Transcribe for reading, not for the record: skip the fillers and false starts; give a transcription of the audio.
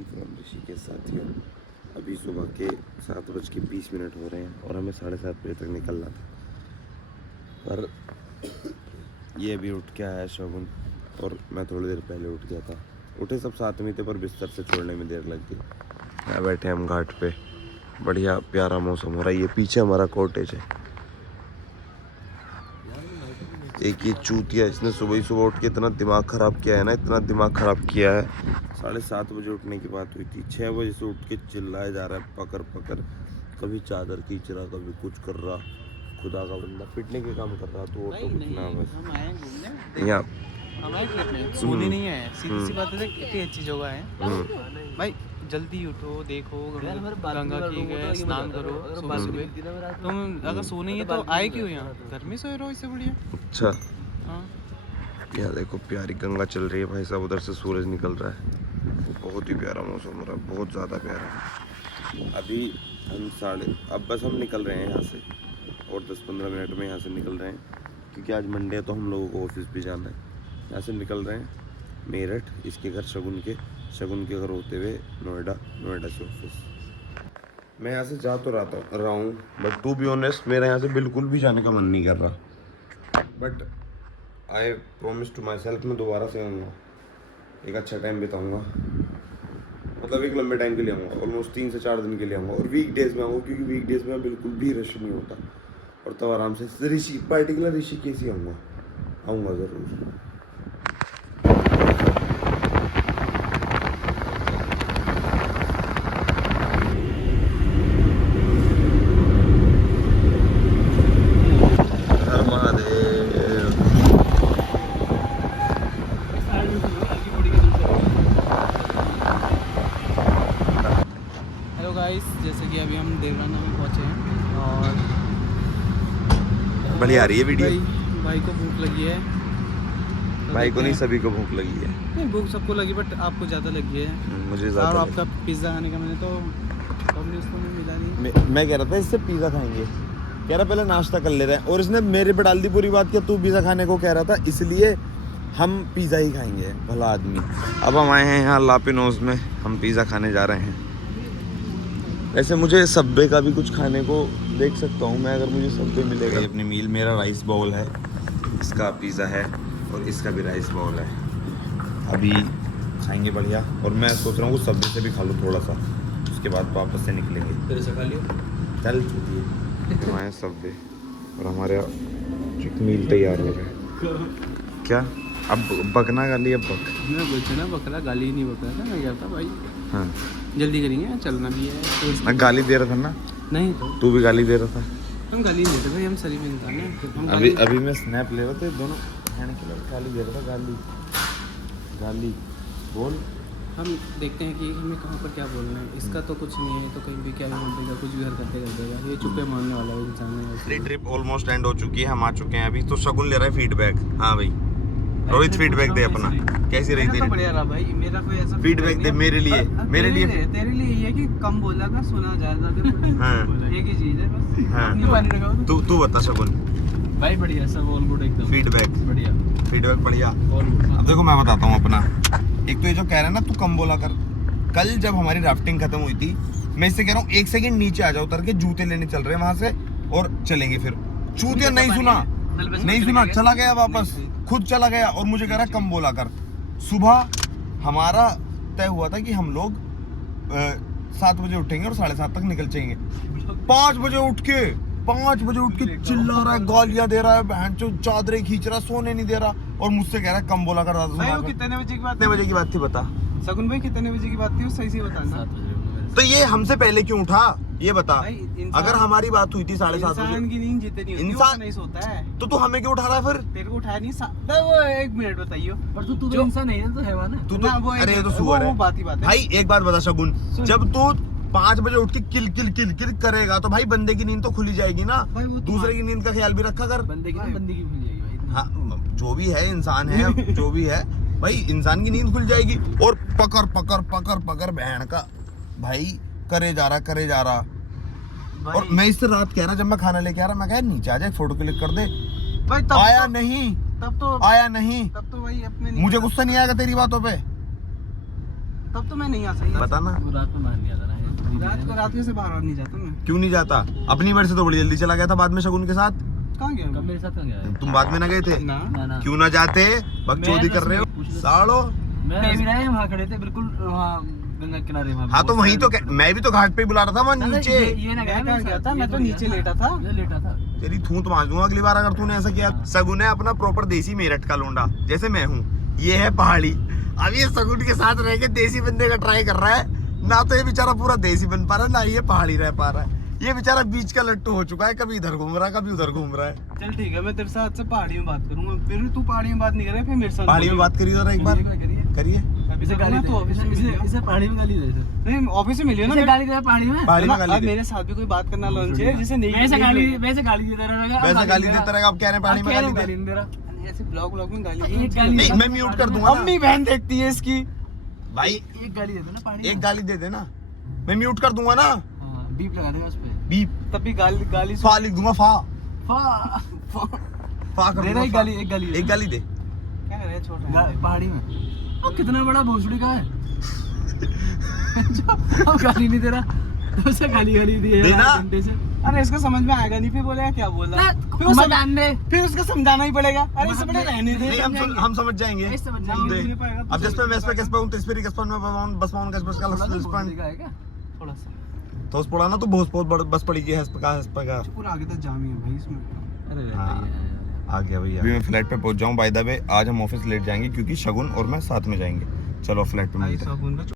Morning from Rishikesh साथियों। अभी सुबह के 7:20 हो रहे हैं और हमें 7:30 बजे तक निकलना था, पर ये अभी उठ के आया शगुन और मैं थोड़ी देर पहले उठ गया था। उठे सब साथ में थे पर बिस्तर से छोड़ने में देर लग गई। यहाँ बैठे हम घाट पे, बढ़िया प्यारा मौसम हो रहा है। ये पीछे हमारा कॉटेज है। एक ये चूतिया, इसने सुबह ही सुबह उठ के इतना दिमाग ख़राब किया है ना, इतना दिमाग ख़राब किया है। 7:30 बजे उठने की बात हुई थी, 6 बजे से उठ के चिल्लाया जा रहा है पकड़ पकड़। कभी चादर खींच रहा, कभी कुछ कर रहा। खुदा का बंदा पिटने के काम कर रहा। तो ऑटो पिटना बस यहाँ सोने नहीं आए। सीधी सी बात है, कितनी अच्छी जगह है भाई। जल्दी उठो, देखो गंगा की गए, स्नान करो सुबह सुबह। तुम अगर सो नहीं है तो आए क्यों यहाँ? घर में सोए रहो, इससे बढ़िया। अच्छा हाँ, यहाँ देखो प्यारी गंगा चल रही है भाई साहब, उधर से सूरज निकल रहा है। बहुत ही प्यारा मौसम हो रहा है, बहुत ज़्यादा प्यारा। अभी हम अब बस हम निकल रहे हैं यहाँ से, और 10-15 मिनट में यहाँ से निकल रहे हैं, क्योंकि आज मंडे है तो हम लोगों को ऑफिस भी जाना है। यहाँ से निकल रहे हैं मेरठ, इसके घर शगुन के घर होते हुए नोएडा से ऑफिस। मैं यहाँ से जा तो रहा हूँ, बट टू बी ऑनेस्ट मेरा यहाँ से बिल्कुल भी जाने का मन नहीं कर रहा। But I promise to myself, मैं दोबारा से आऊँगा, एक अच्छा टाइम बिताऊँगा। मतलब एक लंबे टाइम के लिए आऊँगा, ऑलमोस्ट 3 से 4 दिन के लिए आऊँगा। और वीकडेज़ में आऊँगा, क्योंकि वीकडेज़ में बिल्कुल भी रश नहीं होता। और तब आराम से पार्टिकुलर ऋषिकेश ही आऊँगा ज़रूर। जैसे कि अभी हम देवराना में पहुंचे हैं और बढ़िया आ रही है वीडियो। भाई को भूख लगी है। तो भाई को नहीं, सभी को भूख लगी है। नहीं, भूख सबको लगी, बट आपको ज़्यादा लगी है। मुझे और आपका पिज़्ज़ा खाने का मैंने तो उसको मिला नहीं। मैं कह रहा था इससे पिज़्ज़ा खाएंगे, कह रहा पहले नाश्ता कर ले रहे हैं, और इसने मेरे पे डाल दी पूरी बात कि तू पिज़्ज़ा खाने को कह रहा था, इसलिए हम पिज़्ज़ा ही खाएंगे। भला आदमी। अब हम आए हैं यहाँ लापिनोज में, हम पिज़्ज़ा खाने जा रहे हैं। वैसे मुझे सबवे का भी कुछ खाने को देख सकता हूँ मैं, अगर मुझे सबवे मिलेगा। अपनी मील, मेरा राइस बाउल है, इसका पिज़्ज़ा है और इसका भी राइस बाउल है। अभी खाएंगे बढ़िया, और मैं सोच रहा हूँ कुछ सबवे से भी खा लूँ थोड़ा सा, उसके बाद वापस से निकलेंगे। फिर से खा लियो, चल छूटिए। हमारे सबवे और हमारे चिकन मील तैयार हो गए। क्या अब बकना गाली? अब बक मैं बोलते ना, बकरा गाली नहीं बक रहा था, मैं क्या था भाई। हाँ, जल्दी करेंगे, चलना भी है तो मैं गाली दे रहा था ना? नहीं तो तू भी गाली दे रहा था। हम गाली नहीं देते भाई, हम शरीफ इंसान हैं। अभी मैं स्नैप ले रहा था, दोनों खाने के लिए गाली दे रहा था। गाली बोल। हम देखते हैं कि हमें कहाँ पर क्या बोलना है। इसका तो कुछ नहीं है, तो कहीं भी क्या भी बोल देगा, कुछ भी हरकतें कर देगा। ये चुप्पे मारने वाला है इंसान है। ट्रिप ऑलमोस्ट एंड हो चुकी है, हम आ चुके हैं अभी। तो शगुन ले रहा है फीडबैक। हाँ भाई, रोहित फीडबैक दे अपना, कैसी रही तेरी? बढ़िया रहा भाई, मेरा कोई ऐसा फीडबैक दे मेरे लिए। तेरे लिए ये है कि कम बोला था, सुना ज्यादा। हाँ, एक ही चीज है बस। हाँ, तू बता शगुन। भाई बढ़िया, सब ऑल गुड एकदम। फीडबैक बढ़िया। All good. अब देखो मैं बताता हूँ अपना। एक तो ये जो कह रहा है ना तू कम बोला कर, कल जब हमारी राफ्टिंग खत्म हुई थी, मैं इससे कह रहा हूँ 1 सेकंड नीचे आ जाओ, उतर के जूते लेने चल रहे हैं वहां से और चलेंगे। फिर चूतिया नहीं सुना, चला गया वापस, खुद चला गया और मुझे कह रहा है कम बोला कर। सुबह हमारा तय हुआ था कि हम लोग 7 बजे उठेंगे और 7:30 तक निकल जाएंगे। 5 बजे उठ के चिल्ला रहा है, गालियां दे रहा है, बहन चो चादरें खींच रहा, सोने नहीं दे रहा, और मुझसे कह रहा है कम बोला कर। कितने बजे की बात? कितने बजे की बात थी बता शगुन भाई, कितने बजे की बात थी? सही से बताना। तो ये हमसे पहले क्यों उठा ये बता। अगर हमारी बात हुई थी 7:30 बजे, इंसान की नींद जितनी होती है इंसान नहीं सोता है। तो तू हमें क्यों उठा रहा है फिर? तेरे को उठाया नहीं वो 1 मिनट बताइयो। पर तू तो इंसान नहीं है, तो हैवान है। तू तो अरे ये तो सुअर है। बात है भाई एक बात बता शगुन, जब तू 5 बजे उठ के किल करेगा तो भाई बंदे की नींद तो खुली जाएगी ना। दूसरे की नींद का ख्याल भी रखा कर। बंदे की खुल जाएगी भाई। हाँ, जो भी है इंसान है, जो भी है भाई, इंसान की नींद खुल जाएगी। और पकड़ बहन का भाई करे जा रहा। और मैं इससे रात कह रहा, जब मैं खाना लेके आ रहा, मैं कह नीचे आ जाए, फोटो क्लिक कर दे भाई। आया नहीं, तब तो भाई अपने मुझे गुस्सा नहीं आएगा तेरी बातों पे। तब तो मैं नहीं आ सकता। बता ना। वो रात में बाहर नहीं आता ना, रात में से बाहर नहीं जाता मैं। क्यों नहीं जाता? अपनी मर्जी से तो बड़ी जल्दी चला गया था बाद में शगुन के साथ। कहाँ गया? कब मेरे साथ कहाँ गया है? तुम बाद में ना गए थे? ना ना क्यों ना जाते? बकचोदी कर रहे हो सालो। मैं भी रहे वहाँ खड़े थे बिल्कुल वहाँ गंगा किनारे वहाँ। हाँ तो वहीं तो मैं भी तो घाट पे ही बुला रहा था वहाँ नीचे। ये ना मैं कहाँ गया था? मैं तो नीचे लेटा था। मैं लेटा था। तेरी थूत मार दूंगा अगली बार अगर तूने ऐसा किया। सगुन है अपना प्रॉपर देसी मेरठ का लोंडा, जैसे मैं हूँ। ये है पहाड़ी। अब ये सगुन के साथ रह के देसी बनने का ट्राई कर रहा है ना, तो ये बेचारा पूरा देसी बन पा रहा है ना ये पहाड़ी रह पा रहा है। ये बेचारा बीच का लट्टू हो चुका है, कभी इधर घूम रहा है कभी उधर घूम रहा है। चल ठीक है, मैं तेरे साथ से पहाड़ी में बात करूंगा। फिर तू पहाड़ी में बात नहीं कर रहा, फिर मेरे साथ पहाड़ी में बात करिए जरा एक बार। करिए। इसे गाली दे, इसे पहाड़ी में गाली दे। नहीं ऑफिस में मिलियो ना, इसे गाली दे पहाड़ी में। पहाड़ी में गाली अब दे। मेरे साथ भी कोई बात करना लॉन्च है जिसे नहीं वैसे गाली देता रहेगा। वैसे गाली देता रहेगा। अब कह रहे हैं पहाड़ी में गाली दे। नहीं दे रहा। ऐसे ब्लॉग में गाली एक गाली नहीं मैं म्यूट कर दूंगा ना। अम्मी बहन देखती है इसकी। भाई एक गाली दे दो ना पहाड़ी में। एक गाली दे देना, मैं म्यूट कर दूंगा ना। हाँ, बीप लगा देगा उस पे। बीप तब भी गाली फा लिख दूंगा। फा कर दे दूंगा। ना एक गाली एक गाली दे। क्या कर रहे हैं छोटा पहाड़ी में। वो कितना बड़ा भोसड़ी का है। अब गाली नहीं दे रहा तो उसे गाली दी है देना। घंटे से। अरे इसको समझ में आएगा नहीं, फिर बोलेगा क्या बोला, फिर उसे उसे जानने फिर उसको समझाना ही पड़ेगा। अरे इसे बड़े रहने दे। नहीं हम समझ जाएंगे। ऐसे समझ सुन जाएंगे। दे। अब जिस पे मैं इस पे किस पे हूं, तिस पे किस पे मैं बस पाऊं किस पे का भोसड़ी का है क्या? थोड़ा सा तो उस पड़ा ना तो बहुत बस पड़ी की है इस पे का। पूरा आगे तक जामी है भाई इसमें। अरे हाँ। आ गया भैया। अभी मैं फ्लैट पे पहुंच जाऊं। बाय द वे आज हम ऑफिस लेट जाएंगे क्योंकि शगुन और मैं साथ में जाएंगे। चलो फ्लैट पे मिलते हैं।